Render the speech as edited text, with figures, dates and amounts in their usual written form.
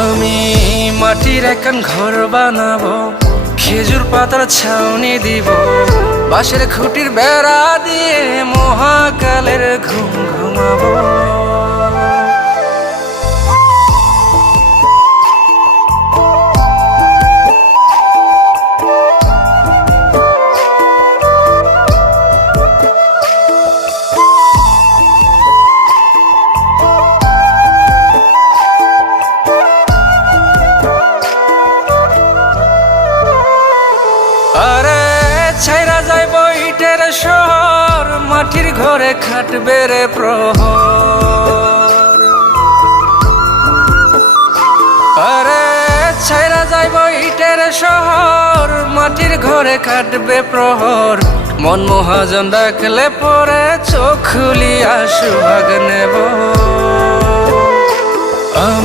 আমি মাটির একখান ঘর বানাবো, খেজুর পাতার ছাউনি দিব, বাঁশের খুঁটির বেড়া দিয়ে মহাকালের ঘুম ঘুমাবো। আরে ছাইরা যাইব ইটের শহর, মাটির ঘরে খাটবে রে প্রহর। আরে ছাইরা যাইব ইটের শহর, মাটির ঘরে খাটবে প্রহর। মন মহাজন ডাকলে পরে চোখ খুলিয়া সুভাগ নেব।